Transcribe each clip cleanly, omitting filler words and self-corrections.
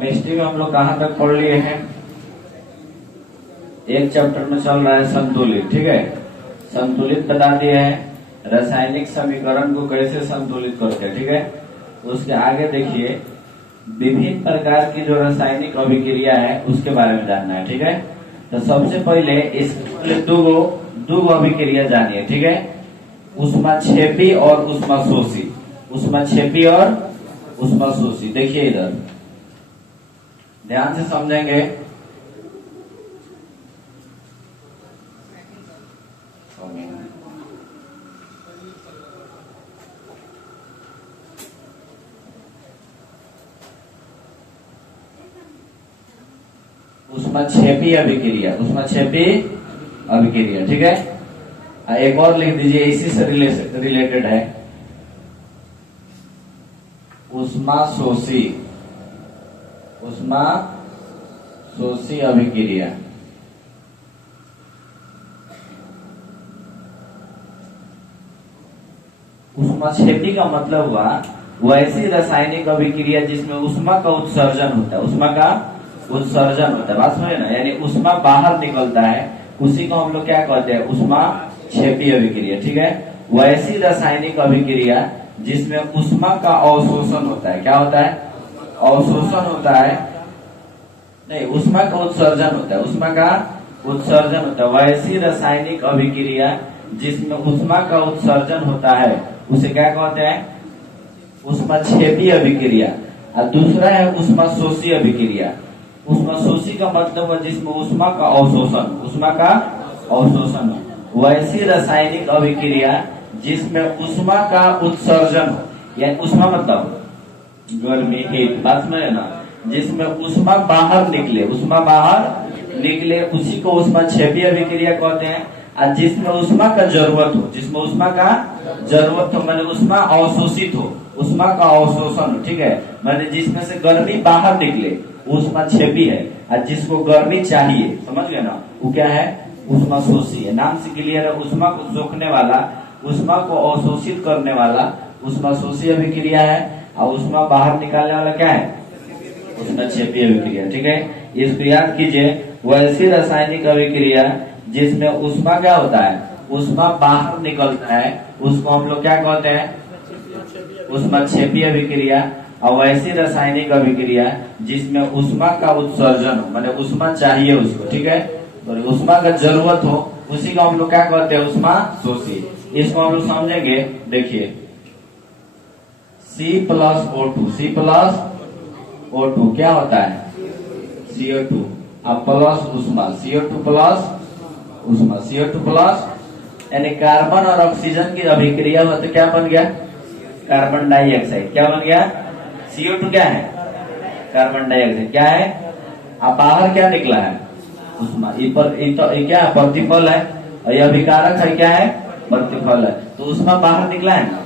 Chemistry में हम लोग कहाँ तक पढ़ लिए हैं? एक चैप्टर में चल रहा है संतुलित, ठीक है। संतुलित बता दिए हैं रासायनिक समीकरण को कैसे संतुलित करते, ठीक है। उसके आगे देखिए विभिन्न प्रकार की जो रासायनिक अभिक्रिया है उसके बारे में जानना है, ठीक है। तो सबसे पहले इसके दो अभिक्रिया जानिए, ठीक है। ऊष्माक्षेपी और ऊष्माशोषी, ऊष्माक्षेपी और ऊष्माशोषी। देखिए इधर ध्यान से समझेंगे। ऊष्माक्षेपी अभिक्रिया, ऊष्माक्षेपी अभिक्रिया, ठीक है। एक और लिख दीजिए, इसी से रिलेटेड है ऊष्माशोषी, ऊष्माशोषी अभिक्रिया। ऊष्माक्षेपी का मतलब हुआ वैसी रासायनिक अभिक्रिया जिसमें ऊष्मा का उत्सर्जन होता है, ऊष्मा का उत्सर्जन होता है, बात समझे ना, यानी ऊष्मा बाहर निकलता है, उसी को हम लोग क्या कहते हैं? ऊष्माक्षेपी अभिक्रिया, ठीक है। वैसी रासायनिक अभिक्रिया जिसमें ऊष्मा का अवशोषण होता है, क्या होता है? अवशोषण होता है, नहीं, ऊष्मा का उत्सर्जन होता है, ऊष्मा का उत्सर्जन होता है। वैसी रासायनिक अभिक्रिया जिसमें ऊष्मा का उत्सर्जन होता है उसे क्या कहते हैं? ऊष्माक्षेपी अभिक्रिया। और दूसरा है ऊष्माशोषी अभिक्रिया। ऊष्माशोषी का मतलब है जिसमें ऊष्मा का अवशोषण, ऊष्मा का अवशोषण। वैसी रासायनिक अभिक्रिया जिसमें ऊष्मा का उत्सर्जन हो, यानी ऊष्मा मतलब गर्मी, हीट, बात में है ना, जिसमें ऊष्मा बाहर निकले, ऊष्मा बाहर निकले, उसी को ऊष्माक्षेपी अभिक्रिया कहते हैं। और जिसमें ऊष्मा का जरूरत हो, जिसमें ऊष्मा का जरूरत हो, माने ऊष्मा अवशोषित हो, ऊष्मा का अवशोषण, ठीक है, माने जिसमें से गर्मी बाहर निकले, ऊष्माक्षेपी है। और जिसको गर्मी चाहिए, समझ गए ना, वो क्या है? ऊष्माशोषी है। नाम से क्लियर है, ऊष्मा को सोखने वाला, ऊष्मा को अवशोषित करने वाला ऊष्माशोषी अभिक्रिया है। और ऊष्मा बाहर निकालने वाला क्या है? ऊष्माक्षेपी अभिक्रिया, ठीक है। इसको याद कीजिए, वैसी रासायनिक अभिक्रिया जिसमें ऊष्मा क्या होता है? ऊष्मा बाहर निकलता है, उसको हम लोग क्या कहते हैं? ऊष्माक्षेपी अभिक्रिया। और वैसी रासायनिक अभिक्रिया जिसमें ऊष्मा का उत्सर्जन हो, माने ऊष्मा चाहिए उसको, ठीक है, तो ऊष्मा का जरूरत हो, उसी को हम लोग क्या कहते हैं? ऊष्माशोषी। इसको हम लोग समझेंगे। देखिए C+O2, C+O2 क्या होता है? CO2 अब प्लस ऊष्मा, CO2 प्लस ऊष्मा, CO2 प्लस, यानी कार्बन और ऑक्सीजन की अभिक्रिया हुआ तो क्या बन गया? Carbon dioxide. क्या बन गया? CO2 क्या है? Carbon dioxide. क्या है? अब बाहर क्या निकला है? ऊष्मा। ये क्या है? प्रतिफल है। और यह अभिकारक है, क्या है? प्रतिफल है। तो ऊष्मा बाहर निकला है ना,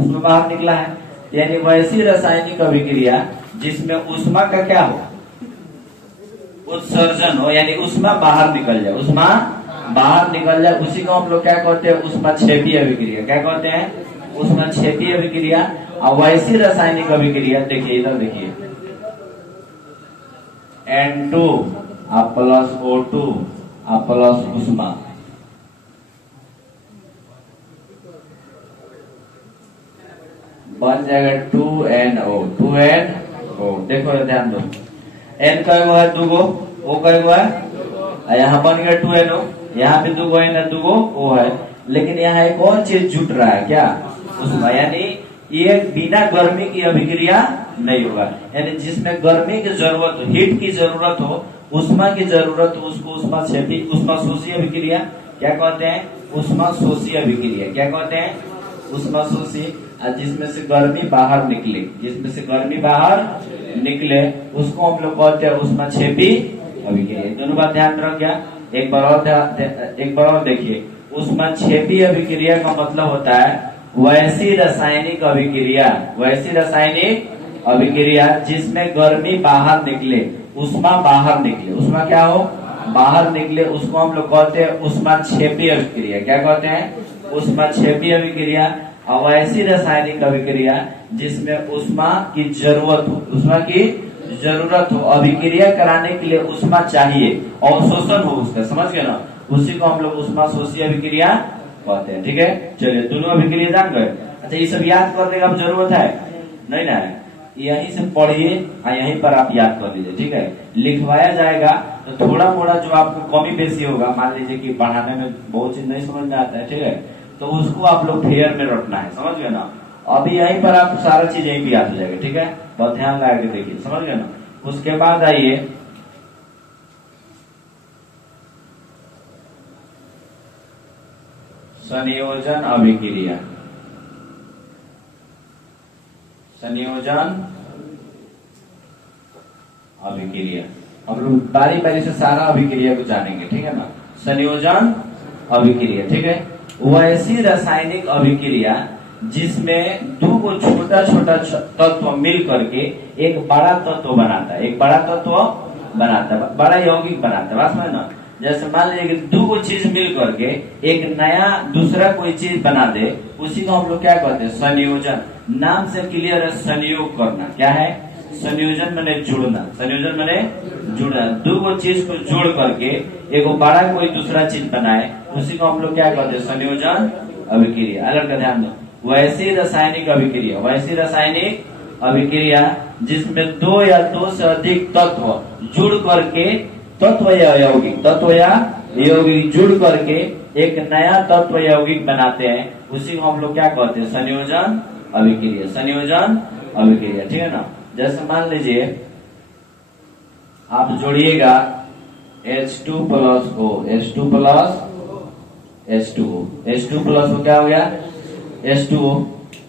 ऊष्मा बाहर निकला है। यानी वैसी रासायनिक अभिक्रिया जिसमें ऊष्मा का क्या हो? उत्सर्जन हो, यानी ऊष्मा बाहर निकल जाए, ऊष्मा बाहर निकल जाए, उसी को हम लोग क्या कहते हैं? ऊष्माक्षेपी अभिक्रिया। क्या कहते हैं? ऊष्माक्षेपी अभिक्रिया। और वैसी रासायनिक अभिक्रिया, देखिए इधर देखिए, N2 प्लस O2 प्लस ऊष्मा, बन जाएगा 2NO, 2NO। देखो ध्यान दो, N का हुआ है 2 गो, O का हुआ है, यहाँ बन गया 2NO, यहाँ पे 2 गो N है, 2 गो O है। लेकिन यहाँ एक और चीज जुट रहा है, क्या? ऊष्मा। यानी ये बिना गर्मी की अभिक्रिया नहीं होगा, यानी जिसमें गर्मी की जरूरत हो, हीट की जरूरत हो, ऊष्मा की जरूरत हो, उसको ऊष्माक्षेपी, ऊष्माशोषी अभिक्रिया क्या कहते हैं? ऊष्माशोषी अभिक्रिया। क्या कहते हैं? ऊष्माशोषी। जिसमें से गर्मी बाहर निकले, जिसमें से गर्मी बाहर निकले, उसको हम लोग कहते हैं ऊष्माक्षेपी अभिक्रिया। दोनों बात ध्यान रख गया। एक बार और देखिए, ऊष्माक्षेपी अभिक्रिया का मतलब होता है वैसी रासायनिक अभिक्रिया, वैसी रासायनिक अभिक्रिया जिसमें गर्मी बाहर निकले, ऊष्मा बाहर निकले, ऊष्मा क्या हो? बाहर निकले, उसको हम लोग कहते हैं ऊष्माक्षेपी अभिक्रिया। क्या कहते हैं? ऊष्माक्षेपी अभिक्रिया। और ऐसी रासायनिक अभिक्रिया जिसमें ऊष्मा की जरूरत हो, ऊष्मा की जरूरत हो, अभिक्रिया कराने के लिए ऊष्मा चाहिए, अवशोषण हो उसका, समझ गए ना, उसी को हम लोग ऊष्मा शोषी अभिक्रिया कहते हैं। ठीक है, चलिए दोनों अभिक्रिया जान गए। अच्छा, ये सब याद करने का जरूरत है नहीं ना, यहीं से पढ़िए और यहीं पर आप याद कर लीजिए। ठीक है, लिखवाया जाएगा तो थोड़ा मोड़ा जो आपको कमी बेसी होगा, मान लीजिए कि पढ़ाने में बहुत चीज नहीं समझ में आता है, ठीक है, तो उसको आप लोग फेयर में रखना है, समझ गए ना। अभी यहीं पर आपको सारा चीज यहीं भी याद हो जाएगा। ठीक है, बहुत ध्यान लगा के देखिए, समझ गए ना। उसके बाद आइए संयोजन अभिक्रिया। संयोजन अभिक्रिया हम लोग बारी बारी से सारा अभिक्रिया को जानेंगे। ठीक है ना, संयोजन अभिक्रिया। ठीक है, वह ऐसी रासायनिक अभिक्रिया जिसमें दो को छोटा छोटा तत्व मिल करके एक बड़ा तत्व बनाता है, एक बड़ा तत्व बनाता है, बड़ा यौगिक बनाता है, बात में ना। जैसे मान लीजिए कि दो को चीज मिल करके एक नया दूसरा कोई चीज बना दे, उसी को हम लोग क्या कहते हैं, संयोजन। नाम से क्लियर है, संयोग करना। क्या है, संयोजन माने जुड़ना, संयोजन माने जुड़ना। दो को चीज को जोड़ करके एक बड़ा कोई दूसरा चीज बनाए, उसी को हम लोग क्या कहते हैं, संयोजन अभिक्रिया। अलग का ध्यान दो, वैसी रासायनिक अभिक्रिया, वैसी रासायनिक अभिक्रिया जिसमें दो या दो से अधिक तत्व जुड़ करके, तत्व या यौगिक, तत्व या यौगिक जुड़ करके एक नया तत्व यौगिक बनाते हैं, उसी को हम लोग क्या कहते हैं, संयोजन अभिक्रिया। संयोजन अभिक्रिया, ठीक है ना। जैसे मान लीजिए आप जोड़िएगा H2 plus O, H2 plus H2O, H2 plus O क्या हो गया, H2O।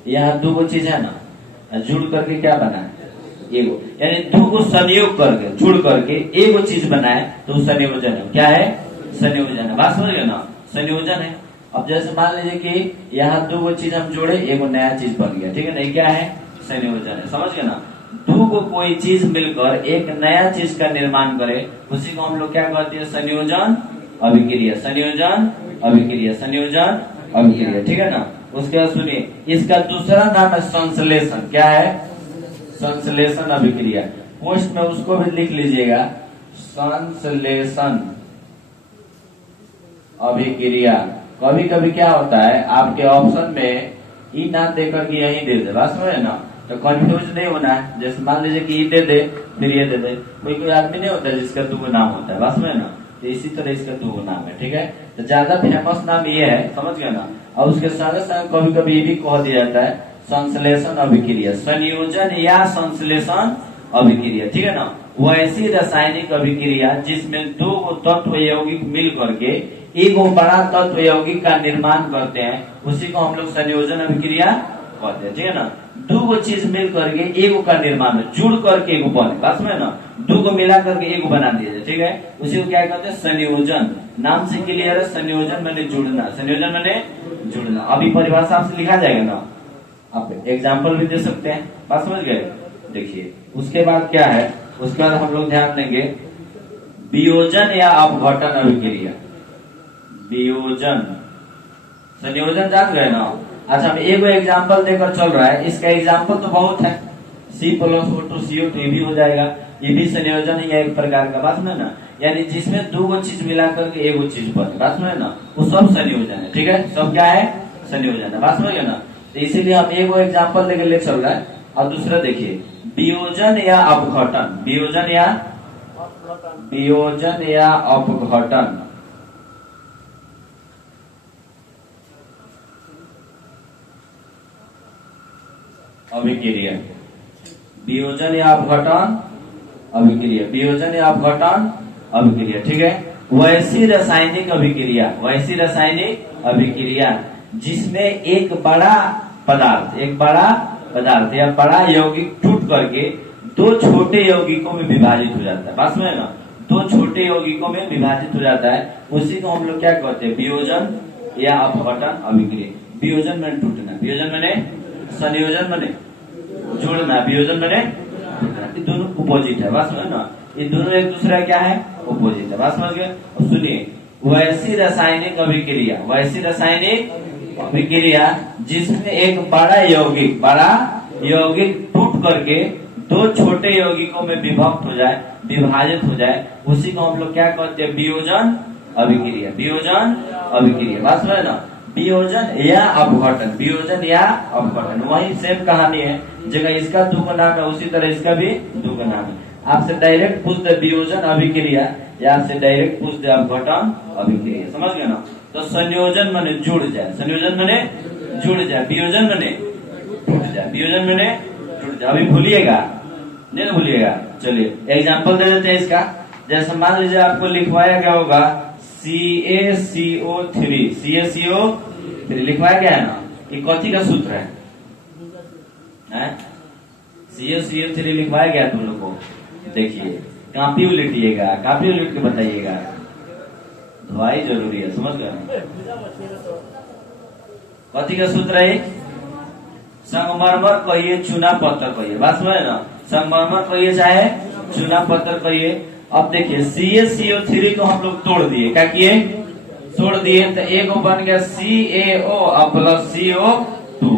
यहाँ दो चीज है ना, जुड़ करके क्या बना है, एगो, यानी दो को संयोग करके जुड़ करके एगो चीज बनाए तो संयोजन है। क्या है, संयोजन है, बात समझ गए ना, संयोजन है। अब जैसे मान लीजिए कि यहाँ दो चीज हम जोड़े, एगो नया चीज बन गया, ठीक है ना, क्या है, संयोजन है, समझ गए ना। दो को कोई चीज मिलकर एक नया चीज का निर्माण करे, उसी को हम लोग क्या कहते हैं, संयोजन अभिक्रिया। संयोजन अभिक्रिया, संयोजन अभिक्रिया, ठीक है ना। उसके बाद सुनिए, इसका दूसरा नाम है संश्लेषण। क्या है, संश्लेषण अभिक्रिया। पोस्ट में उसको भी लिख लीजिएगा, संश्लेषण अभिक्रिया। कभी कभी क्या होता है, आपके ऑप्शन में ई ना देकर के यही दे दे, बात समझे ना, तो कंफ्यूज नहीं होना है। जैसे मान लीजिए कि ई दे दे फिर ये दे दे, कोई कोई आदमी नहीं होता जिसका दो नाम होता है, बात समझे ना, तो इसी तरह इसका दो नाम है। ठीक है, तो ज्यादा फेमस नाम ये है, समझ गए ना। और उसके साथ साथ कभी कभी ये भी कह दिया जाता है संश्लेषण अभिक्रिया, संयोजन या संश्लेषण अभिक्रिया, ठीक है ना। वो ऐसी रासायनिक अभिक्रिया जिसमें दो को तत्व यौगिक मिल करके एक बड़ा तत्व यौगिक का निर्माण करते हैं, उसी को हम लोग संयोजन अभिक्रिया कहते हैं, ठीक है ना। दो को चीज मिल करके एक का निर्माण, जुड़ करके एक बने, बात में ना, दो को मिला करके एक बना दिया जाए, ठीक है, उसी को क्या कहते हैं, संयोजन। नाम से क्लियर है, संयोजन मैंने जुड़ना, संयोजन मैंने जुड़ना। अभी परिभाषा आपसे लिखा जाएगा ना, आप एग्जाम्पल भी दे सकते हैं, बात समझ गए। देखिए उसके बाद क्या है, उसके बाद हम लोग ध्यान देंगे वियोजन या अपघटन अभिक्रिया। वियोजन, संयोजन जान गए ना। अच्छा, हम एक एग्जाम्पल देकर चल रहा है, इसका एग्जाम्पल तो बहुत है, C+O2CO2 ये भी हो जाएगा, ये भी संयोजन है एक प्रकार का, बात में ना, यानी जिसमें दो को चीज मिला करके एगो चीज बने, बात में ना, वो सब संयोजन है, ठीक है, सब क्या है, संयोजन है, बात समझ ना। तो इसीलिए हम एक एग्जाम्पल लेकर ले चल रहा है। और दूसरा देखिए, वियोजन या अपघटन, वियोजन या अपघटन अभिक्रिया। वियोजन या अपघटन अभिक्रिया, वियोजन या अपघटन अभिक्रिया, ठीक है। वैसी रासायनिक अभिक्रिया, वैसी रासायनिक अभिक्रिया जिसमें एक बड़ा पदार्थ या बड़ा यौगिक टूट करके दो छोटे यौगिकों में विभाजित हो जाता है, बात समझे ना, दो छोटे यौगिकों में विभाजित हो जाता है, उसी को हम लोग क्या कहते हैं, वियोजन या अपघटन अभिक्रिया। वियोजन मैंने टूटना, वियोजन मैंने, संयोजन मैंने जोड़ना, वियोजन मैंने टूटना, ये दोनों अपोजिट है, बात समझे ना, ये दोनों एक दूसरा क्या है, अपोजिट है, बात समझ गए। और सुनिए, वैसी रासायनिक अभिक्रिया, वैसी रासायनिक अभिक्रिया जिसमें एक बड़ा यौगिक टूट करके दो छोटे यौगिकों में विभक्त हो जाए, विभाजित हो जाए, उसी को हम लोग क्या कहते हैं? वियोजन अभिक्रिया। वियोजन अभिक्रिया, बात समझ ना? वियोजन या अपघटन, वियोजन या अपघटन वही सेम कहानी है। जगह इसका दो का नाम है, उसी तरह इसका भी दो का नाम है। आपसे डायरेक्ट पूछ दे वियोजन अभिक्रिया या आपसे डायरेक्ट पूछ दे अपघटन अभिक्रिया, समझ गए ना? तो संयोजन माने जुड़ जाए, संयोजन माने जुड़ जाए, वियोजन माने टूट जाए, वियोजन माने टूट जाए। अभी भूलिएगा नहीं, भूलिएगा। चलिए एग्जाम्पल दे देते हैं इसका। जैसे मान लीजिए आपको लिखवाया गया होगा CaCO3, CaCO3 लिखवाया गया है ना, ये कौथी का सूत्र है? CaCO3 लिखवाया गया तुम लोग को। देखिए कापी उलटिएगा, कापी उलट के बताइएगा, धोवाई जरूरी है, समझ गए? कौथी का सूत्र है? संगमरमर कहिए, चूना पत्थर कहिए, बात समझ ना? संगमरमर कहिए चाहे चूना पत्थर कहिए। अब देखिए CaCO3 को हम लोग तोड़ दिए, क्या किए? तोड़ दिए। तो एक बन गया CaO plus CO2,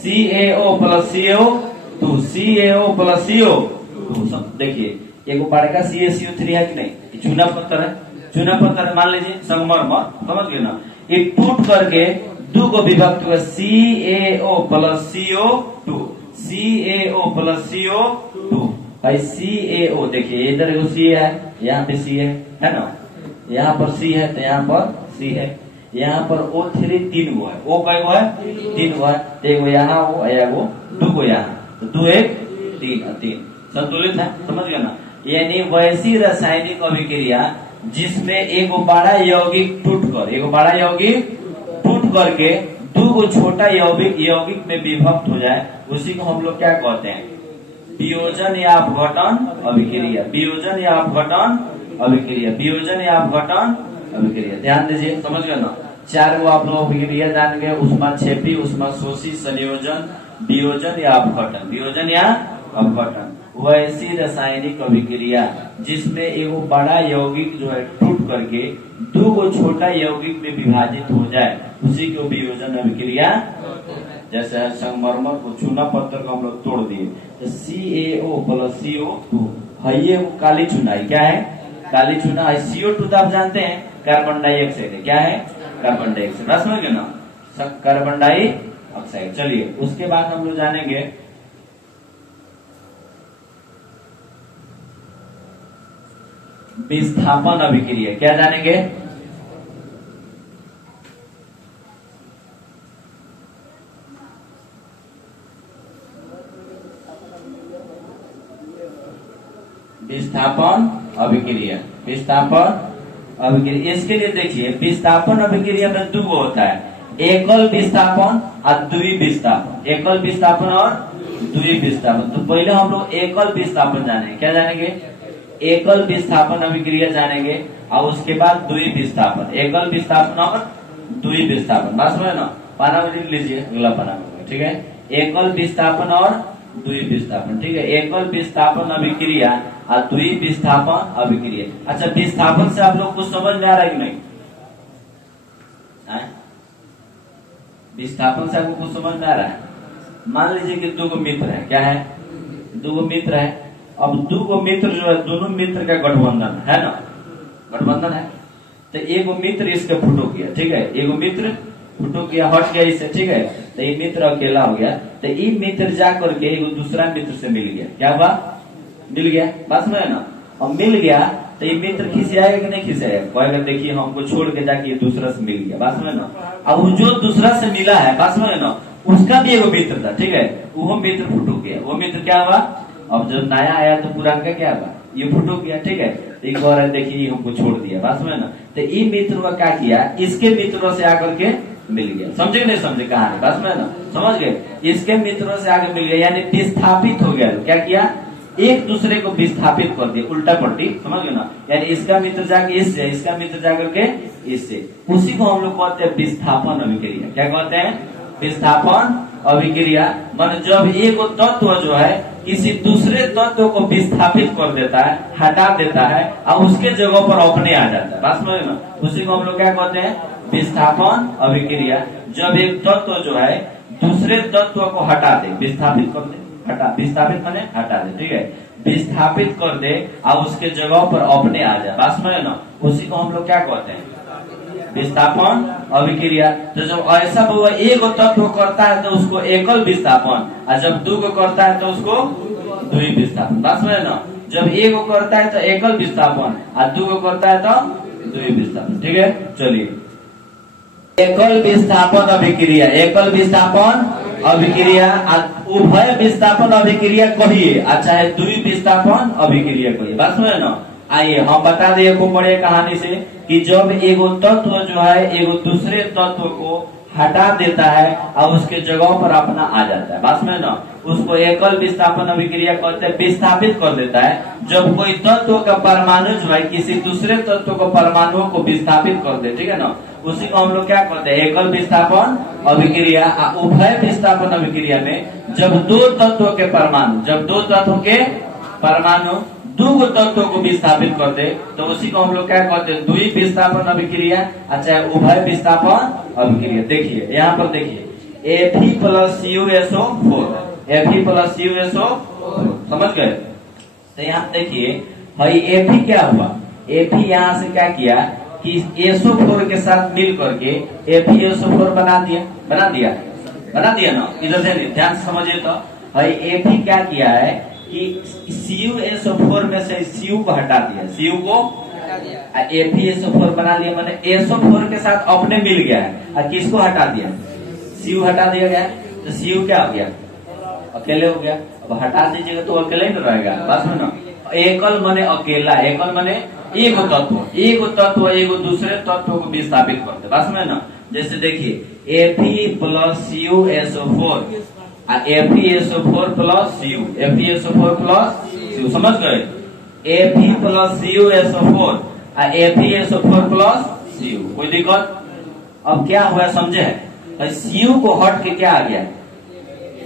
CaO plus CO2, CaO plus CO2। देखिए एक बढ़ेगा CaCO3 है कि नहीं? चूना पत्थर है, चूना पत्थर है, मान लीजिए संगमरमर, समझ गए ना? ये टूट करके दो को विभक्त हुआ, CaO plus CO2, CaO plus CO2। भाई CaO देखिए इधर एगो C है, यहाँ पे C है ना? यहाँ पर C है तो यहाँ पर C है, यहाँ पर O3 तीन गो है, O कई गो है? तीन गो है। तो एगो यहाँ हो, एगो दो गो यहाँ, तो 2 1 3 3 संतुलित है, समझ गए ना? यानी वैसी रासायनिक अभिक्रिया जिसमें एक बड़ा यौगिक टूट कर, एक बड़ा यौगिक टूट करके दो को छोटा यौगिक में विभक्त हो जाए, उसी को हम लोग क्या कहते हैं? वियोजन या अपघटन अभिक्रिया। वियोजन या अपघटन अभिक्रिया, वियोजन या अपघटन अभिक्रिया। ध्यान दीजिए, समझ गए ना? 4 गो आप लोग अभिक्रिया जान गए, उष्माक्षेपी, उष्माशोषी, संयोजन, वियोजन या अपघटन। वियोजन या अपघटन वैसी रासायनिक अभिक्रिया जिसमें एगो बड़ा यौगिक जो है टूट करके दो को छोटा यौगिक में विभाजित हो जाए, उसी को वियोजन अभिक्रिया। जैसे संगमरमर को, चूना पत्थर को हम लोग तोड़ दिए, तो CaO प्लस CO2 है, ये काली चूनाई क्या है? काली चूना है। CO2 तो आप जानते हैं कार्बन डाइऑक्साइड है, क्या है? कार्बन डाइऑक्साइड, समझ गए ना? Carbon dioxide. चलिए उसके बाद हम लोग जानेंगे विस्थापन अभिक्रिया। क्या जानेंगे? विस्थापन अभिक्रिया, विस्थापन अभिक्रिया। इसके लिए देखिए विस्थापन अभिक्रिया में दो होता है, एकल विस्थापन और द्वि विस्थापन। एकल विस्थापन और द्वि विस्थापन। तो पहले हम लोग एकल विस्थापन जानेंगे। क्या जानेंगे? एकल विस्थापन अभिक्रिया जानेंगे, और उसके बाद द्वि विस्थापन। एकल विस्थापन और द्वि विस्थापन, बात समझे ना? पाना में लिख लीजिए, अगला पाना में, ठीक है? एकल विस्थापन और द्वि विस्थापन, ठीक है? एकल विस्थापन अभिक्रिया और द्वि विस्थापन अभिक्रिया। अच्छा, विस्थापन से आप लोग कुछ समझ में आ रहा है कि नहीं? विस्थापन से आपको कुछ समझ में आ रहा है? मान लीजिए कि दो मित्र है, क्या है? दो मित्र है। अब दो मित्र जो है, दोनों मित्र का गठबंधन है ना? गठबंधन है। तो एक मित्र इसके फुटो किया, ठीक है? एक मित्र फुटो किया, हट गया इससे, ठीक है? तो ये मित्र अकेला हो गया। तो ये मित्र जा करके एक दूसरा मित्र से मिल गया, क्या हुआ? मिल गया, बात समझ ना? और मिल गया तो ये मित्र खिसियाएगा कि नहीं खिसियाएगा? कहेगा देखिए हमको छोड़ के जाके दूसरा से मिल गया, बात समझ ना? अब जो दूसरा से मिला है, बात समझ ना, उसका भी एक मित्र था, ठीक है? वो मित्र फुटो किया, वो मित्र क्या हुआ? अब जब नया आया तो पुराना का क्या हुआ? ये फुटो किया, ठीक है? एक बार देखिए ये हमको छोड़ दिया, बात समझ ना? तो ये मित्र का क्या किया? इसके मित्रों से आकर के मिल गया। समझे नहीं समझे कहानी? बात समझ ना? समझ गए? इसके मित्रों से आगे मिल गया, यानी विस्थापित हो गया। क्या किया? एक दूसरे को विस्थापित कर दिया, उल्टा पलटी, समझ गए ना? यानी इसका मित्र जाके इससे, इसका मित्र जाकर के इससे, उसी को हम लोग कहते हैं विस्थापन अभिक्रिया। क्या कहते हैं? विस्थापन अभिक्रिया। मान जब एक तत्व जो है किसी दूसरे तत्व को विस्थापित कर देता है, हटा देता है, और उसके जगह पर अपने आ जाता है, बात समझ ना? उसी को हम लोग क्या कहते हैं? विस्थापन अभिक्रिया। जब एक तत्व जो है दूसरे तत्व को हटा दे, विस्थापित कर दे, हटा, विस्थापित माने हटा दे, ठीक है, विस्थापित कर दे और उसके जगह पर अपने आ जाए, बात समझे ना, उसी को हम लोग क्या कहते हैं, विस्थापन अभिक्रिया। तो जब ऐसा हुआ एक तत्व करता है तो उसको एकल विस्थापन, और जब दो को करता है तो उसको द्वि विस्थापन, बात समझे ना, जब एक को करता है तो एकल विस्थापन और दो को करता है तो द्वि विस्थापन, ठीक है। चलिए, एकल विस्थापन अभिक्रिया, एकल विस्थापन अभिक्रिया, उभय विस्थापन अभिक्रिया कहिए, चाहे द्वि विस्थापन अभिक्रिया कहिए, बात समझे ना। आइए हम बता दें खूब बड़े कहानी से कि जब एगो तत्व जो है एगो दूसरे तत्व को हटा देता है और उसके जगह पर अपना आ जाता है, बात में ना, उसको एकल विस्थापन अभिक्रिया कहते हैं, विस्थापित कर देता है। जब कोई तत्व का परमाणु जो है किसी दूसरे तत्व को परमाणुओं को विस्थापित कर दे, ठीक है ना, उसी को हम लोग क्या कहते हैं, एकल विस्थापन अभिक्रिया। उभय विस्थापन अभिक्रिया में जब दो तत्वों के परमाणु, जब दो तत्वों के परमाणु दो तत्वों को विस्थापित कर दे तो उसी को हम लोग क्या कहते हैं, द्वि विस्थापन अभिक्रिया, अच्छा उभय विस्थापन अभिक्रिया। देखिए यहाँ पर देखिए Fe plus CuSO4, Fe plus CuSO4, समझ गए। तो यहाँ देखिए भाई Fe क्या हुआ, Fe यहाँ से क्या किया कि SO4 के साथ मिल करके FeSO4 बना दिया ना। इधर ध्यान से समझिए तो भाई Fe क्या किया है कि CuSO4 में से Cu को हटा दिया, Cu को FeSO4 बना लिया, मैंने SO4 के साथ अपने मिल गया है और किसको हटा दिया, Cu हटा दिया गया, तो Cu क्या हो गया, अकेले हो गया। अब हटा दीजिएगा तो अकेले ही तो रहेगा, बस में ना। एकल माने अकेला, एकल माने एक तत्व एगो दूसरे तत्व को विस्थापित करते, बस में ना। जैसे देखिए Fe plus CuSO4 FeSO4 plus Cu, FeSO4 plus Cu, समझ गए। Fe plus CuSO4 FeSO4 plus Cu, कोई दिक्कत। अब क्या हुआ समझे है, Cu को हट के क्या आ गया,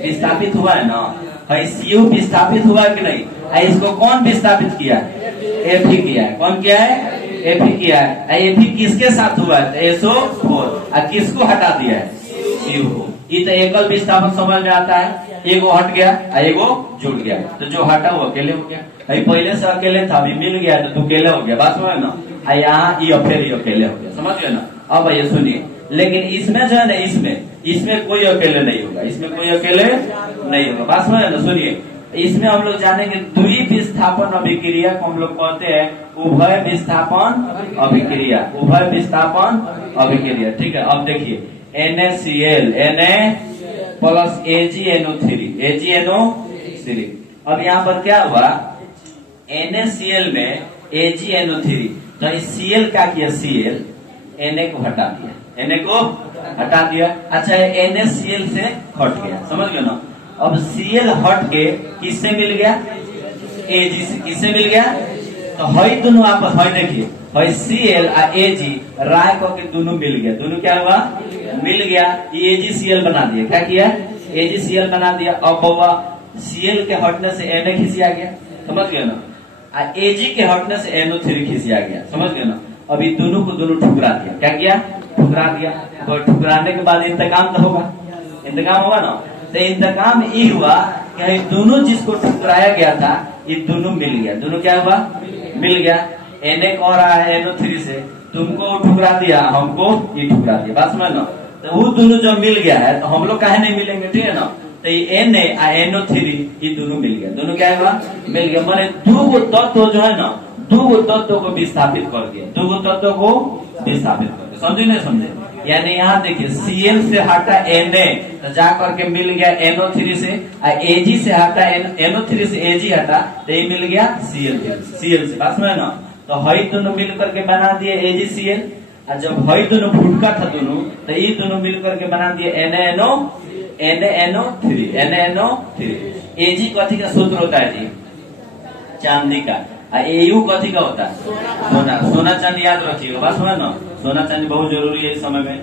विस्थापित हुआ है ना, Cu विस्थापित हुआ है कि नहीं, इसको कौन विस्थापित किया, Fe किया है, कौन किया है, Fe किया है। Fe किसके साथ हुआ है, SO4, किसको हटा दिया है, Cu को। ये तो एकल विस्थापन समझ में आता है, एगो हट गया एगो जुड़ गया, तो जो हटा वो अकेले हो गया। भाई पहले से अकेले था, अभी मिल गया तो तू अकेले हो गया, बात समझ ना। यहाँ ये फिर ये अकेले हो गया, समझ गए ना। अब ये सुनिए, लेकिन इसमें जो है ना, इसमें कोई अकेले नहीं होगा, इसमें कोई अकेले नहीं होगा, बात समझ ना। सुनिए, इसमें हम लोग जानेंगे द्वि विस्थापन अभिक्रिया को हम लोग कहते हैं उभय विस्थापन अभिक्रिया, उभय विस्थापन अभिक्रिया, ठीक है। अब देखिए NaCl Na प्लस AgNO3, अब यहाँ पर क्या हुआ, NaCl में AgNO3, तो Cl क्या किया, Cl Na को हटा दिया, अच्छा NaCl से हट गया, समझ गए ना। अब Cl हट के किससे मिल गया, Ag से, किससे मिल गया, तो हई दोनों आपस, हई देखिए हई Cl और Ag राय के दोनों मिल गया, दोनों क्या हुआ, मिल गया, ये AgCl बना दिया, क्या किया, AgCl बना दिया। अब बाबा Cl के हटने से Na खिसिया गया, समझ गए ना, Ag के हटने से NO3 खिसिया गया, समझ गए ना। अभी दोनों को दोनों ठुकरा दिया, क्या किया, ठुकरा दिया। तो ठुकराने के बाद इंतकाम तो होगा, इंतकाम होगा ना। तो इंतकाम ये हुआ कि दोनों जिसको ठुकराया गया था ये दोनों मिल गया, दोनों क्या हुआ, मिल गया। Na कह रहा है NO3 से, तुमको ठुकरा दिया, हमको ये ठुकरा दिया, बात समझ ना। तो वो दोनों जब मिल गया है तो हम लोग काहे नहीं मिलेंगे, ठीक है ना। तो ये Na और NO3 ये दोनों मिल गया, दोनों क्या हुआ, मिल गया। मैंने दो तत्व जो है ना, दो तत्व को विस्थापित कर दिया, दो तत्व को विस्थापित कर दिया, समझे नहीं समझे। यानी यहाँ देखिए Cl से हटा Na तो जा करके मिल गया NO3 से, Ag से हटा NO3 से Ag हटा तो ये मिल गया Cl से, बात समझे ना। तो हई दोनों मिल करके बना दिए AgCl, और जब हई दोनों फुटका था दोनों, तो ये दोनों मिल करके बना दिए NaNO3। Ag कथी का सूत्र होता है जी, चांदी का, Au कथी का होता है, सोना चांदी याद रखिएगा, बात समझ ना। सोना चांदी बहुत जरूरी है इस समय में।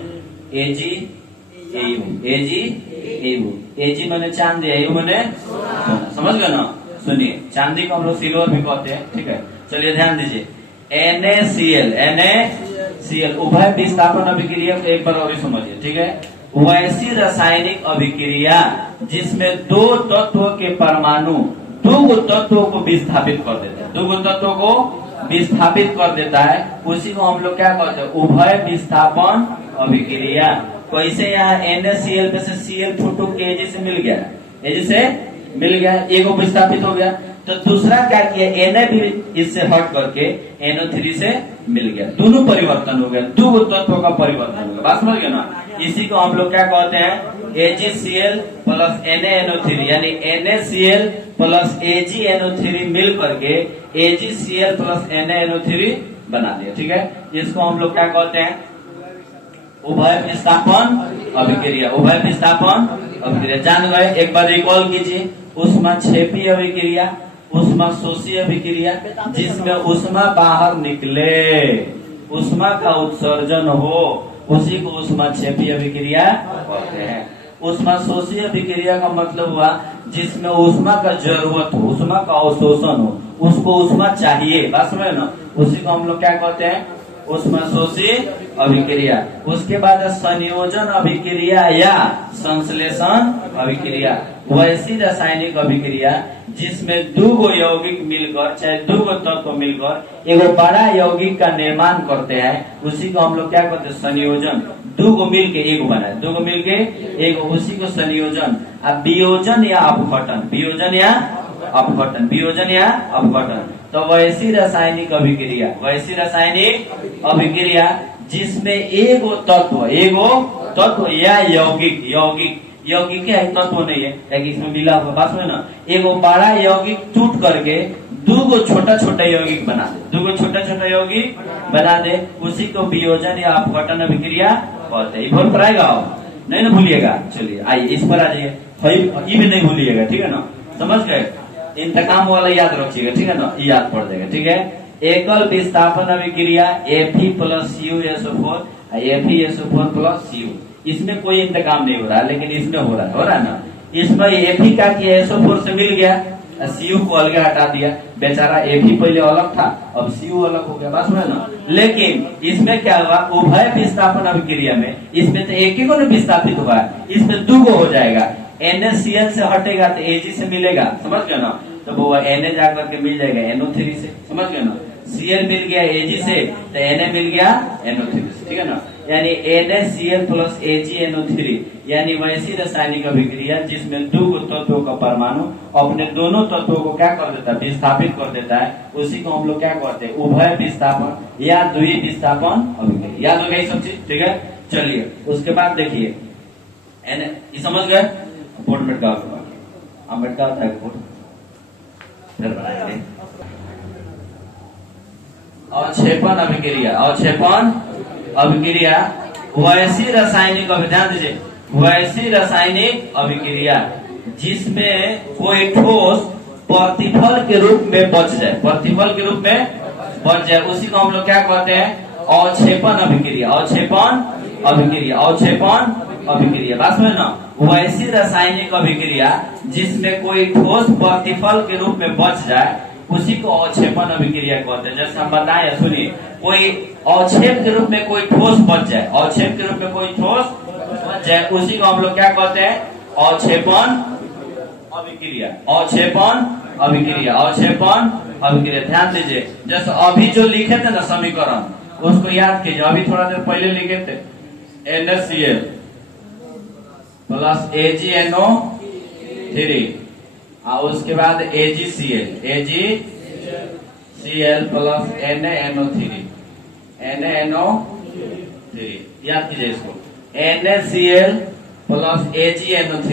Ag माने चांदी, Au माने सोना, समझ गए ना। सुनिए, चांदी को हम लोग सिल्वर भी कहते हैं, ठीक है। चलिए ध्यान दीजिए, NaCl उभय विस्थापन अभिक्रिया को एक बार और समझिए, ठीक है। वैसी रासायनिक अभिक्रिया जिसमें दो तत्व के परमाणु दो तत्वों को विस्थापित कर देता है, दो तत्वों को विस्थापित कर देता है, उसी को हम लोग क्या कहते हैं, उभय विस्थापन अभिक्रिया। कैसे यहाँ NaCl पे से Cl फोटो Ag से मिल गया, Ag से मिल गया, एगो विस्थापित हो गया, तो दूसरा क्या किया, Na भी इससे हट करके NO3 से मिल गया, दोनों परिवर्तन हो गया, दो तत्वों का परिवर्तन हो गया। बात समझ गए ना। इसी को हम लोग क्या कहते हैं, AgCl प्लस NaNO3 यानी NaCl प्लस AgNO3 मिल करके AgCl प्लस NaNO3 बना दिया। ठीक है, इसको हम लोग क्या कहते हैं, उभय विस्थापन अभिक्रिया। उभय विस्थापन अभिक्रिया जान गए। एक बार रिकॉल कीजिए, ऊष्माक्षेपी अभिक्रिया, ऊष्माशोषी अभिक्रिया जिसमें ऊष्मा बाहर निकले, ऊष्मा का उत्सर्जन हो, उसी को ऊष्माक्षेपी अभिक्रिया कहते हैं। ऊष्माशोषी अभिक्रिया का मतलब हुआ जिसमें ऊष्मा का जरूरत हो, ऊष्मा का अवशोषण हो, उसको ऊष्मा चाहिए, बात समझ ना, उसी को हम लोग क्या कहते हैं, ऊष्माशोषी अभिक्रिया। उसके बाद संयोजन अभिक्रिया या संश्लेषण अभिक्रिया, वैसी रासायनिक अभिक्रिया जिसमें दो यौगिक मिलकर, चाहे दो तत्व मिलकर एक बड़ा यौगिक का निर्माण करते हैं, उसी को हम लोग क्या कहते हैं, संयोजन। दो मिलके एक बना, दो मिलके एक, उसी को संयोजन। अब वियोजन या अपघटन, वियोजन या अपघटन, वियोजन या अपघटन। तो वैसी रासायनिक अभिक्रिया, वैसी रासायनिक अभिक्रिया जिसमें एगो तत्व या यौगिक, यौगिक है, तत्व नहीं है, लेकिन इसमें मिला हुआ, बात में ना, एगो बड़ा यौगिक टूट करके दो छोटा छोटा यौगिक बना दे, दो छोटा छोटा यौगिक बना दे, उसी को वियोजन या अपघटन अभिक्रिया कहते हैं। बोल पाएगा नहीं ना, भूलिएगा। चलिए आइए इस पर आ जाइए, ये भी नहीं भूलिएगा, ठीक है ना, समझ गए। इंतकाम वाला याद रखिएगा, ठीक है ना, ये याद पड़ जाएगा। ठीक है, एकल विस्थापन अभिक्रिया Fe plus CuSO4, FeSO4 plus Cu, इसमें कोई इंतकाम नहीं हो रहा, लेकिन इसमें हो रहा है ना। इसमें Fe का किया, SO4 से मिल गया, Cu को अलग हटा दिया, बेचारा Fe पहले अलग था, अब Cu अलग हो गया, बस ना। लेकिन इसमें क्या हुआ, उभय विस्थापन अभिक्रिया में इसमें तो एक ही को विस्थापित हुआ है, इसमें दो हो जाएगा, NaCl से हटेगा तो Ag से मिलेगा, समझ गए ना, तो वो Na जाकर के मिल जाएगा NO3 से, समझ गए ना। Cl मिल गया Ag से तो Na मिल गया NO3 से, ठीक है ना। यानी NaCl प्लस AgNO3 यानी वैसी रासायनिक अभिक्रिया जिसमें दो तत्वों का परमाणु अपने दोनों तत्वों को क्या कर देता है, विस्थापित कर देता है, उसी को हम लोग क्या कहते हैं, उभय विस्थापन या द्वि विस्थापन अभिक्रिया। याद हो गई सब चीज, ठीक है। चलिए उसके बाद देखिए, ये समझ गए, बोर्ड में अम्बेडकर होता है बोर्ड, फिर बनाएंगे। अवक्षेपण अभिक्रिया, अवक्षेपण अभिक्रिया वैसी रासायनिक, ध्यान दीजिए, वैसी रासायनिक अभिक्रिया जिसमें कोई ठोस प्रतिफल के रूप में बच जाए, प्रतिफल के रूप में बच जाए, उसी को हम लोग क्या कहते हैं, अवक्षेपण अभिक्रिया, अवक्षेपण अभिक्रिया, अवक्षेपण अभिक्रिया। बात में ना, वैसी रासायनिक अभिक्रिया जिसमें कोई ठोस प्रतिफल के रूप में बच जाए, उसी को अवक्षेपण अभिक्रिया कहते हैं। जैसे हम बताएं, सुनिए, कोई अवक्षेप के रूप में कोई ठोस बच जाए, अवक्षेप के रूप में कोई ठोस बच जाए, उसी को हम लोग क्या कहते हैं, अवक्षेपण अभिक्रिया, अवक्षेपण अभिक्रिया, अवक्षेपण अभिक्रिया। ध्यान दीजिए, जैसे अभी जो लिखे थे ना समीकरण, उसको याद कीजिए, अभी थोड़ा देर पहले लिखे थे, NaCl प्लस AgNO3 और उसके बाद AgCl प्लस NaNO3, याद कीजिए इसको, NaCl plus AgNO3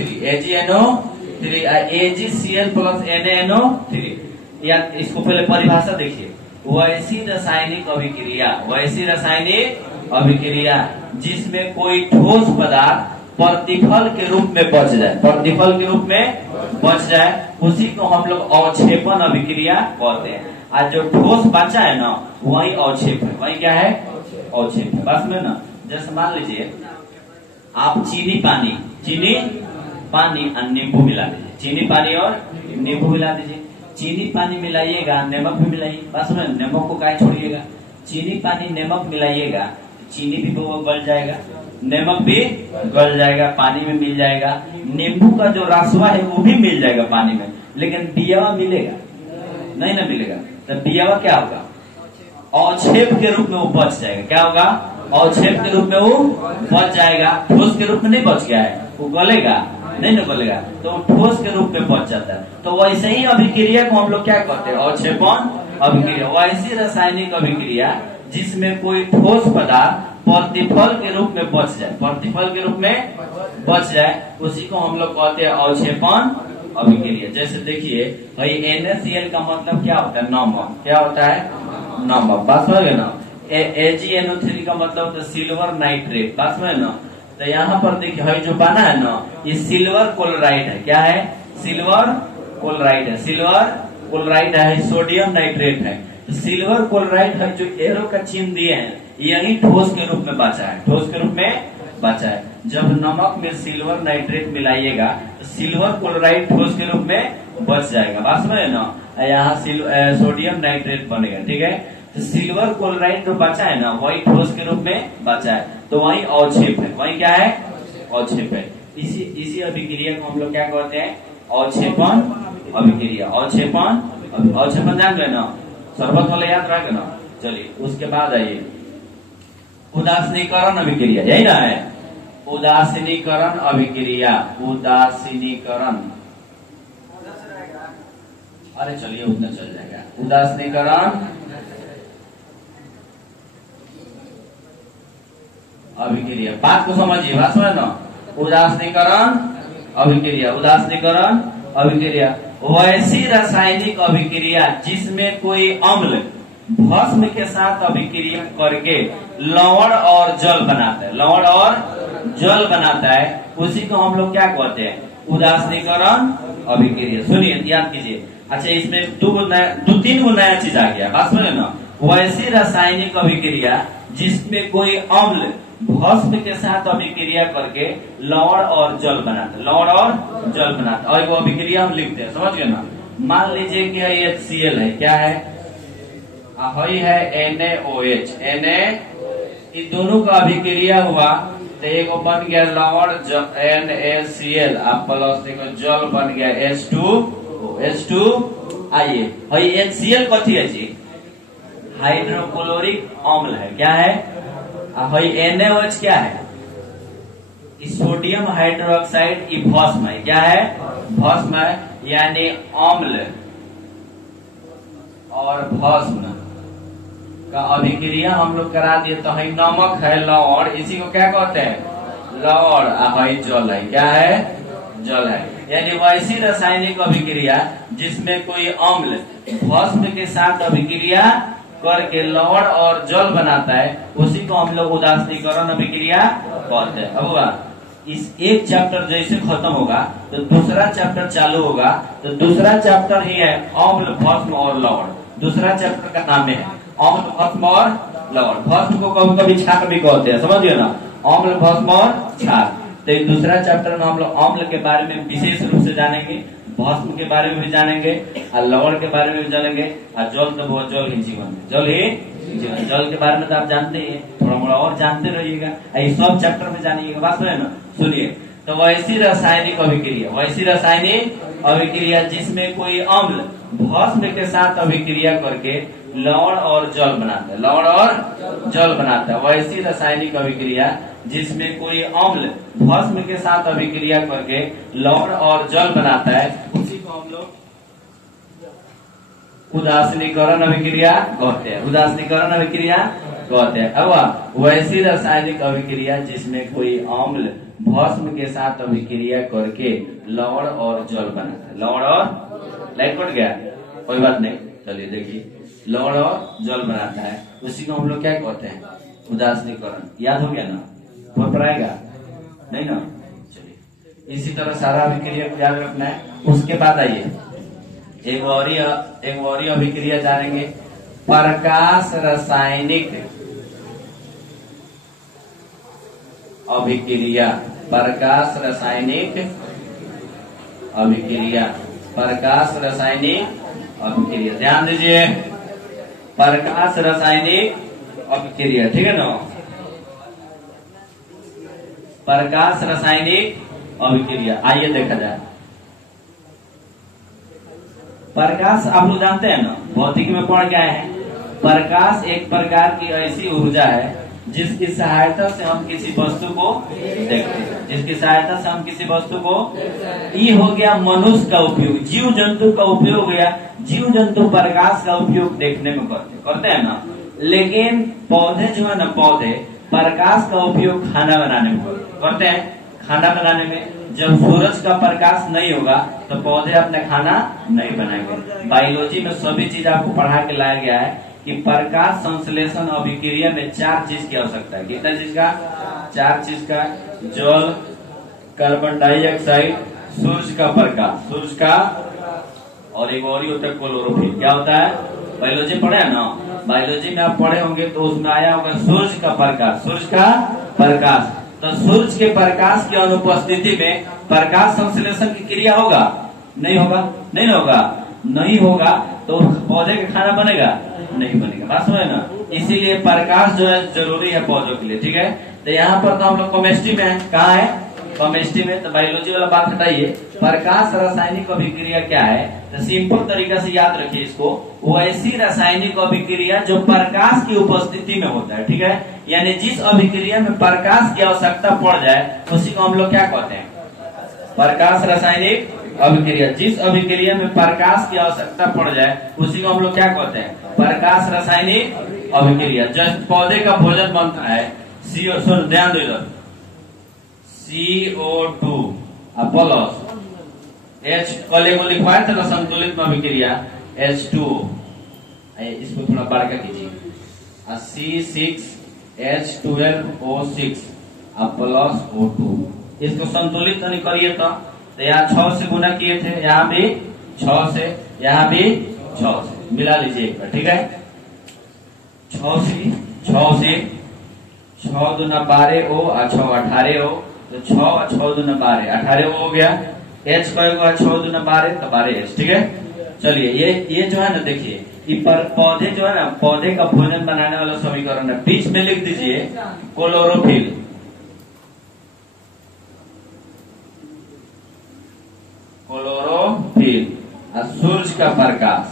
AgCl plus NaNO3। या इसको पहले परिभाषा देखिए, वैसी रासायनिक अभिक्रिया, वैसी रासायनिक अभिक्रिया जिसमें कोई ठोस पदार्थ प्रतिफल के रूप में बच जाए, प्रतिफल के रूप में बच जाए, उसी को हम लोग अवक्षेपण अभिक्रिया कहते हैं। आज जो ठोस बचा है ना, वही अवक्षेप है, वही क्या है, अवक्षेप है। बस में ना, जैसे मान लीजिए आप चीनी पानी और नींबू मिला दीजिए, चीनी पानी और नींबू मिला दीजिए, चीनी पानी मिलाइएगा, नमक भी मिलाइए, बस में नमक को क्या छोड़िएगा, चीनी पानी नमक मिलाइएगा, चीनी भी वो गल जाएगा, नमक भी गल जाएगा, पानी में मिल जाएगा, नींबू का जो रसवा है वो भी मिल जाएगा पानी में, लेकिन बियावा मिलेगा नहीं ना मिलेगा। तो बियावा क्या होगा, अवक्षेप के रूप में वो बच जाएगा। क्या होगा, अवक्षेप के रूप में वो बच जाएगा, ठोस के रूप में नहीं बच गया है, वो गलेगा नहीं ना गलेगा, तो ठोस के रूप में बच जाता है। तो वैसे ही अभिक्रिया को हम लोग क्या कहते हैं, अवक्षेपण अभिक्रिया। वैसी रासायनिक अभिक्रिया जिसमें कोई ठोस पदार्थ प्रतिफल के रूप में बच जाए, प्रतिफल के रूप में बच जाए, उसी को हम लोग कहते हैं अवक्षेपण अभिक्रिया। जैसे देखिए भाई NaCl का मतलब क्या होता है, नमक। क्या होता है, नमक। बात समझ गए ना। AgNO3 का मतलब होता है सिल्वर नाइट्रेट। बात समझ ना। तो यहाँ पर देखिए भाई जो बना है ना, ये सिल्वर क्लोराइड है। क्या है, सिल्वर क्लोराइड है, सिल्वर क्लोराइड है, सोडियम नाइट्रेट है। तो सिल्वर क्लोराइड है जो एरो का चिन्ह दिए हैं, यही ठोस के रूप में बचा है, ठोस के रूप में बचा है। जब नमक में सिल्वर नाइट्रेट मिलाइएगा तो सिल्वर क्लोराइड ठोस के रूप में बच जाएगा। बात समझे ना। यहाँ सोडियम नाइट्रेट बनेगा। ठीक है, तो सिल्वर क्लोराइड जो बचा है ना, वही ठोस के रूप में बचा है, तो वही अवक्षेप है। वही क्या है, अवक्षेप है। इसी अभिक्रिया को हम लोग क्या कहते हैं, अवक्षेपण अभिक्रिया। अवक्षेपण जान गए ना, शरबत वाले याद रखेगा ना। चलिए उसके बाद आइए उदासीनीकरण अभिक्रिया, यही ना है, उदासीनीकरण अभिक्रिया। उदासीनीकरण, अरे चलिए उतना चल जाएगा। उदासीनीकरण अभिक्रिया, बात को समझिए, बात समझ ना। उदासीनीकरण अभिक्रिया, उदासीनीकरण अभिक्रिया वैसी रासायनिक अभिक्रिया जिसमें कोई अम्ल भस्म के साथ अभिक्रिया करके लवण और जल बनाता है, लवण और जल बनाता है, उसी को हम लोग क्या कहते हैं, उदासीनीकरण अभिक्रिया। सुनिए, याद कीजिए। अच्छा, इसमें दो तीन गो नया चीज आ गया। बात सुने ना। वैसी रासायनिक अभिक्रिया जिसमें कोई अम्ल भस्म के साथ अभिक्रिया करके लवण और जल बनाता है, लवण और जल बनाता है। और वो अभिक्रिया हम लिखते हैं, समझ गए ना। मान लीजिए कि HCl है, क्या है, है NaOH, Na, इन दोनों का अभिक्रिया हुआ तो एक बन गया लवण NaCl, आप प्लस देखो जल बन गया H2। आइए भाई HCl कथी है जी, हाइड्रोक्लोरिक अम्ल है। क्या है, भाई NaOH क्या है, सोडियम हाइड्रोक्साइड, ये भस्म है। क्या है, भस्म है, यानी अम्ल और भस्म का अभिक्रिया हम लोग करा दिए। तो है नमक है, लवण, इसी को क्या कहते हैं, लवण। है जल है, क्या है, जल है। यानी वैसी रासायनिक अभिक्रिया जिसमें कोई अम्ल भस्म के साथ अभिक्रिया करके लवण और जल बनाता है, उसी को हम लोग उदासीनीकरण अभिक्रिया कहते हैं। अब इस एक चैप्टर जैसे खत्म होगा तो दूसरा चैप्टर चालू होगा। तो दूसरा चैप्टर ही है अम्ल, भस्म और लवण। दूसरा चैप्टर का नाम है अम्ल, भस्म और लवण। भस्म को कभी कभी छाक भी कहते हैं, समझिए ना, अम्ल, भस्म और छाक। तो दूसरा चैप्टर में हम लोग अम्ल के बारे में विशेष रूप से जानेंगे, भस्म के बारे में भी जानेंगे, और लवण के बारे में भी जानेंगे, और जल तो बहुत जल ही जीवन है, जल ही जीवन। जल के बारे में तो आप जानते ही, थोड़ा मोड़ा और जानते रहिएगा, ये सब चैप्टर में जानिएगा। बात है ना। सुनिए, तो वैसी रासायनिक अभिक्रिया, वैसी रासायनिक अभिक्रिया जिसमें कोई अम्ल भस्म के साथ अभिक्रिया करके लवण और जल बनाता है, लवण और जल बनाता है। वैसी रासायनिक अभिक्रिया जिसमें कोई अम्ल भस्म के साथ अभिक्रिया करके लवण और जल बनाता है, उसी को हम लोग उदासीनीकरण अभिक्रिया कहते हैं, उदासीनीकरण अभिक्रिया कहते हैं। अब वैसी रासायनिक अभिक्रिया जिसमें कोई अम्ल भस्म के साथ अभिक्रिया करके लवण और जल बनाता है, लवण और, लाइट कट गया, कोई बात नहीं, चलिए देखिए, लवण और जल बनाता है, उसी को हम लोग क्या कहते हैं, उदासीनीकरण। याद हो गया ना, हो पाएगा नहीं ना। चलिए इसी तरह सारा अभिक्रिया को याद रखना है। उसके बाद आइए एक और अभिक्रिया जानेंगे, प्रकाश रासायनिक अभिक्रिया। प्रकाश रासायनिक अभिक्रिया, प्रकाश रासायनिक अभिक्रिया, ध्यान दीजिए, प्रकाश रासायनिक अभिक्रिया, ठीक है ना। प्रकाश रासायनिक अभिक्रिया। आइए देखा जाए। प्रकाश आप लोग जानते हैं ना, भौतिक में पढ़ के आए हैं। प्रकाश एक प्रकार की ऐसी ऊर्जा है जिसकी सहायता से हम किसी वस्तु को देखते हैं, जिसकी सहायता से हम किसी वस्तु को, ये हो गया मनुष्य का उपयोग, जीव जंतु का उपयोग हो गया। जीव जंतु प्रकाश का उपयोग देखने में करते हैं ना, लेकिन पौधे जो है ना, पौधे प्रकाश का उपयोग खाना बनाने में करते हैं। खाना बनाने में जब सूरज का प्रकाश नहीं होगा तो पौधे अपना खाना नहीं बनाएंगे। बायोलॉजी में सभी चीज आपको पढ़ा के लाया गया है कि प्रकाश संश्लेषण अभिक्रिया में 4 चीज की आवश्यकता है। कितना चीज का? 4 चीज का। जल, कार्बन डाइऑक्साइड, सूर्य का प्रकाश, सूर्य का, और एक और ही होता है क्लोरोफिल। क्या होता है? बायोलॉजी पढ़े है ना, बायोलॉजी में आप पढ़े होंगे तो उसमें आया होगा सूर्य का प्रकाश, सूर्य का प्रकाश। तो सूर्य के प्रकाश की अनुपस्थिति में प्रकाश संश्लेषण की क्रिया होगा? नहीं होगा। नहीं होगा, नहीं होगा तो पौधे का खाना बनेगा? नहीं बनेगा। बात समझे ना? इसीलिए प्रकाश जो है जरूरी है पौधों के लिए। ठीक है, तो यहाँ पर तो हम लोग केमिस्ट्री में है। कहाँ है? केमिस्ट्री में। तो बायोलॉजी वाला बात हटाइए। प्रकाश रासायनिक अभिक्रिया क्या है? तो सिंपल तरीका से याद रखिए इसको, वो ऐसी रासायनिक अभिक्रिया जो प्रकाश की उपस्थिति में होता है। ठीक है, यानी जिस अभिक्रिया में प्रकाश की आवश्यकता पड़ जाए उसी को हम लोग क्या कहते हैं? प्रकाश रासायनिक अभिक्रिया। जिस अभिक्रिया में प्रकाश की आवश्यकता पड़ जाए उसी को हम लोग क्या कहते हैं? प्रकाश रासायनिक अभिक्रिया। जब पौधे का भोजन बनता है, CO, सुन ध्यान दो इधर, CO2 प्लस H, कल को लिखवाया था ना संतुलित में अभिक्रिया, H2O, इसको थोड़ा बड़ा कीजिए, C6H12O6 प्लस O2। इसको संतुलित नहीं करिए तो यहाँ 6 से गुना किए थे, यहाँ भी 6 से, यहाँ भी 6 से, मिला लीजिए एक बार। ठीक है, 6 से 6 दूना 12 O और 6 18 O, तो 6 और 6 दूना 12 18 O हो गया। H कहेगा 6 दूना 12 तो 12H। ठीक है, चलिए ये जो है ना, देखिए ये पौधे जो है ना, पौधे का भोजन बनाने वाला समीकरण है। बीच में लिख दीजिए क्लोरोफिल, क्लोरोफिल और सूर्य का प्रकाश,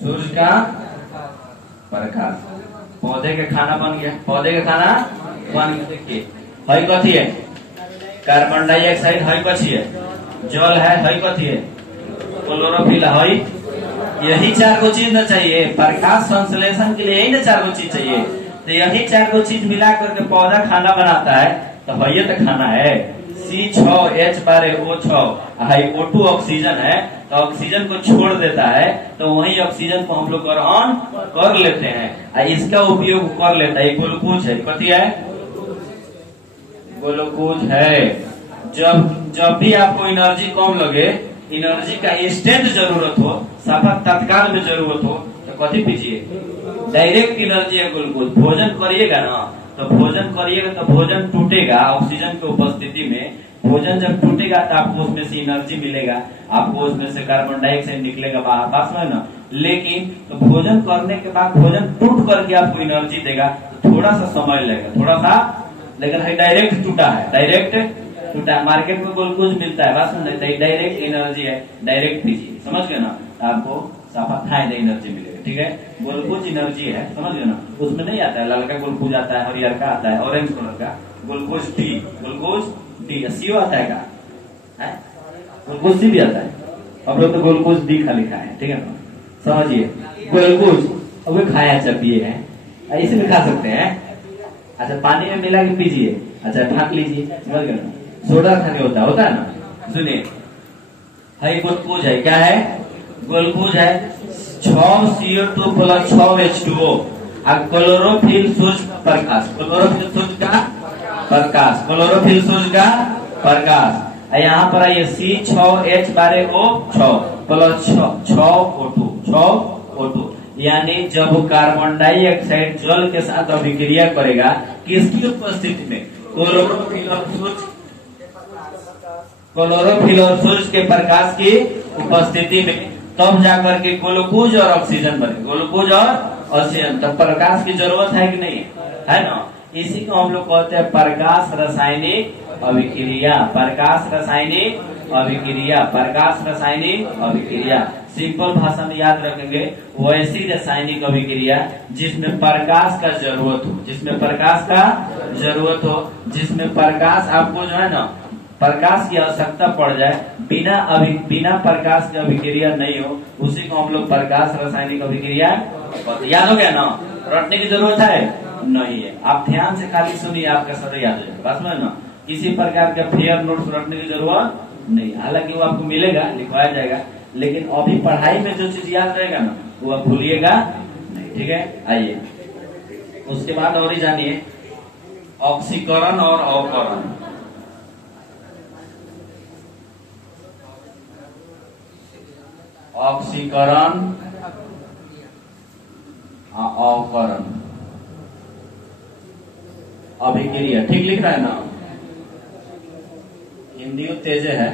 सूर्य का प्रकाश। पौधे का खाना बन गया, पौधे का खाना बन गया। देखिए हई कथी है? Carbon dioxide. हई कथी है? जल है। हई कथी है? क्लोरोफिल। हई, यही 4 गो चीज न चाहिए प्रकाश संश्लेषण के लिए, यही ना 4 गो चीज चाहिए। तो यही 4 गो चीज मिला करके पौधा खाना बनाता है, तो ये तो खाना है। C6H12O6, O2 ऑक्सीजन है, तो ऑक्सीजन को छोड़ देता है, तो वही ऑक्सीजन को हम लोग ग्रहण कर लेते हैं, इसका उपयोग कर लेता है। ग्लूकोज है। कथी है? ग्लूकोज है। जब भी आपको एनर्जी कम लगे, एनर्जी का इंस्टेंट जरूरत हो, सफा तत्काल में जरूरत हो, तो कथी पीजिए? डायरेक्ट एनर्जी है ग्लूकोज। भोजन करिएगा ना, तो भोजन करिएगा तो भोजन टूटेगा ऑक्सीजन की उपस्थिति में। भोजन जब टूटेगा तो आपको उसमें से एनर्जी मिलेगा, आपको उसमें से कार्बन डाइऑक्साइड निकलेगा बाहर, पास में ना। लेकिन तो भोजन करने के बाद भोजन टूट करके आपको एनर्जी देगा, तो थोड़ा सा समय लगेगा, थोड़ा सा, लेकिन है डायरेक्ट टूटा है, डायरेक्ट टूटा है। मार्केट में ग्लूकोज मिलता है, बात समझ, डायरेक्ट एनर्जी है, डायरेक्ट पीजिए, समझ गए ना? आपको साफा फायदा एनर्जी मिलेगा। ठीक है, ग्लूकोज एनर्जी है, समझ गए ना? उसमें नहीं आता है ललका ग्लूकोज, आता है हरियर का, आता है ऑरेंज कलर का glucose D, glucose D. CO आता है का? ग्लूकोज सी भी आता है। अब लोग तो ग्लूकोज डी खाली खाए हैं। ठीक है ना, समझिए ग्लूकोज अब खाया, अच्छा पिए हैं, ऐसे भी खा सकते हैं। अच्छा पानी में मिला के पीजिए, अच्छा ढाक लीजिए, समझ गए ना? सोडा खाने होता है ना। सुनिए, है ग्लूकोज है, क्या है? ग्लूकोज है। 6CO2 प्लस 6H2O और क्लोरोफिल सूर्य का प्रकाश, क्लोरोफिल सूर्य का प्रकाश, क्लोरोफिल सूर्य का प्रकाश। यहाँ पर आइए C6H12O6 प्लस 6O2, यानी जब कार्बन डाइऑक्साइड जल के साथ अभिक्रिया करेगा, किसकी उपस्थिति में? क्लोरोफिल और सूर्य के प्रकाश की उपस्थिति में, तब जाकर के ग्लूकोज और ऑक्सीजन बने। ग्लूकोज और ऑक्सीजन, तब प्रकाश की जरूरत है कि नहीं है ना? इसी को हम लोग कहते हैं प्रकाश रासायनिक अभिक्रिया। प्रकाश रासायनिक अभिक्रिया, प्रकाश रासायनिक अभिक्रिया। सिंपल भाषा में याद रखेंगे, वैसी रासायनिक अभिक्रिया जिसमें प्रकाश का जरूरत हो, जिसमें प्रकाश का जरूरत हो, जिसमें प्रकाश आपको जो है ना प्रकाश की आवश्यकता पड़ जाए, बिना प्रकाश की अभिक्रिया नहीं हो, उसी को हम लोग प्रकाश रासायनिक अभिक्रिया। याद हो गया ना, रटने की जरूरत है नहीं है, आप ध्यान से खाली सुनिए, आपका सर याद हो जाएगा। बस में ना किसी प्रकार का फेयर नोट्स रटने की जरूरत नहीं, हालांकि वो आपको मिलेगा, लिखवाया जाएगा, लेकिन अभी पढ़ाई में जो चीज याद रहेगा ना वो आप भूलिएगा नहीं, ठीक है। आइए उसके बाद और ही जानिए ऑक्सीकरण और अवकरण। ऑक्सीकरण अवकरण अभिक्रिया, ठीक लिख रहा है ना, हिंदी तेज है।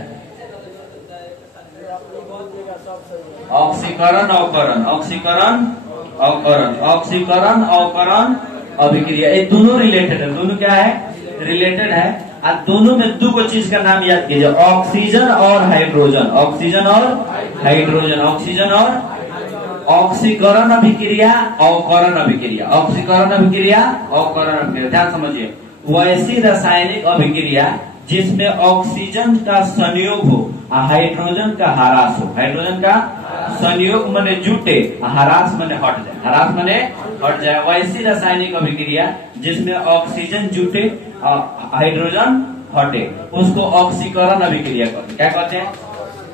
ऑक्सीकरण अवकरण, ऑक्सीकरण अवकरण, ऑक्सीकरण अवकरण अभिक्रिया, ये दोनों रिलेटेड है। दोनों क्या है? रिलेटेड है। और दोनों में दो चीज का नाम याद कीजिए, ऑक्सीजन और हाइड्रोजन, ऑक्सीजन और हाइड्रोजन, ऑक्सीजन और ऑक्सीकरण अभिक्रिया, अवकरण अभिक्रिया, ऑक्सीकरण अभिक्रिया, अवकरण अभिक्रिया। ध्यान समझिए, वैसी रासायनिक अभिक्रिया जिसमें ऑक्सीजन का संयोग हो, हाइड्रोजन का ह्रास हो। हाइड्रोजन का संयोग मने जुटे, ह्रास मने हट जाए, ह्रास मने हट जाए, वैसी रासायनिक अभिक्रिया जिसमें ऑक्सीजन जुटे हाइड्रोजन हटे, उसको ऑक्सीकरण अभिक्रिया कहते हैं। क्या कहते हैं?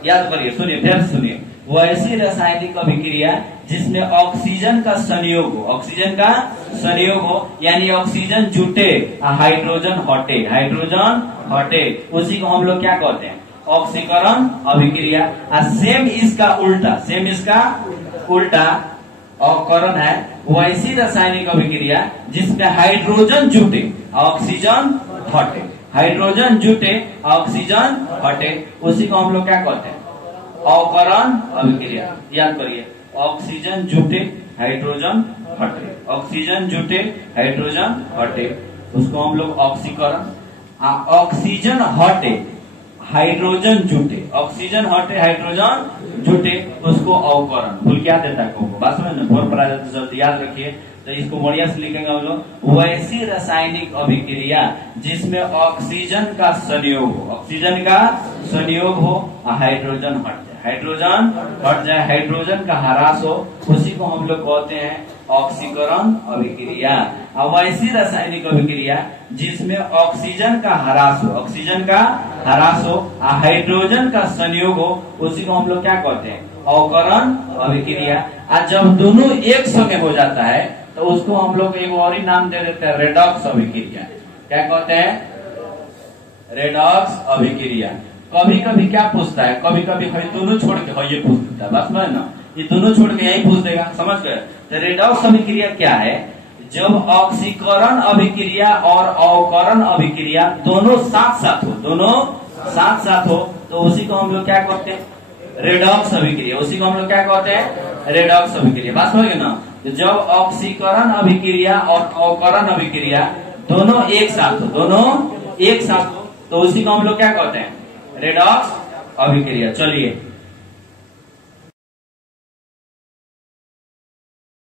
याद करिए, सुनिए, फिर सुनिए। वैसी रासायनिक अभिक्रिया जिसमें ऑक्सीजन का संयोग हो, ऑक्सीजन का संयोग हो, यानी ऑक्सीजन जुटे हाइड्रोजन हटे, हाइड्रोजन हटे, उसी को हम लोग क्या कहते हैं? ऑक्सीकरण अभिक्रिया। सेम इसका उल्टा, सेम इसका उल्टा अवकरण है, वैसी रासायनिक अभिक्रिया जिसमें हाइड्रोजन जुटे ऑक्सीजन हटे, हाइड्रोजन जुटे ऑक्सीजन हटे, उसी को हम लोग क्या कहते हैं? अवकरण अभिक्रिया। याद करिए, ऑक्सीजन जुटे हाइड्रोजन हटे, ऑक्सीजन जुटे हाइड्रोजन हटे, उसको हम लोग ऑक्सीकरण। ऑक्सीजन हटे हाइड्रोजन जुटे, ऑक्सीजन हटे हाइड्रोजन जुटे, उसको अवकरण। भूल क्या देता है? बस में बहुत पढ़ा जाता है, जल्दी याद रखिए। तो इसको बढ़िया से लिखेंगे हम लोग, वैसी रासायनिक अभिक्रिया जिसमें ऑक्सीजन का संयोग हो, ऑक्सीजन का संयोग हो, हाइड्रोजन हट जाए, हाइड्रोजन हट जाए, हाइड्रोजन का ह्रास हो, उसी को हम लोग कहते हैं ऑक्सीकरण अभिक्रिया। अब वैसी रासायनिक अभिक्रिया जिसमें ऑक्सीजन का ह्रास हो, ऑक्सीजन का ह्रास हो, हाइड्रोजन का संयोग हो, उसी को हम लोग क्या कहते हैं? अवकरण अभिक्रिया। और जब दोनों एक संग हो जाता है तो उसको हम लोग एक और ही नाम दे देते हैं, रेडॉक्स अभिक्रिया। क्या कहते हैं? रेडॉक्स अभिक्रिया। कभी कभी क्या पूछता है, कभी कभी दोनों छोड़ के ये पूछ देता है, बस में ना, ये दोनों छोड़ के यही पूछ देगा, समझ गए? तो रेडॉक्स अभिक्रिया क्या है? जब ऑक्सीकरण अभिक्रिया और अवकरण अभिक्रिया दोनों साथ साथ हो, दोनों साथ साथ हो, तो उसी को हम लोग क्या कहते हैं? रेडॉक्स अभिक्रिया। उसी को हम लोग क्या कहते हैं? रेडॉक्स अभिक्रिया। बात हो गई ना? जब ऑक्सीकरण अभिक्रिया और अवकरण अभिक्रिया दोनों एक साथ हो, दोनों एक साथ हो, तो उसी को हम लोग क्या कहते हैं? रेडॉक्स अभिक्रिया। चलिए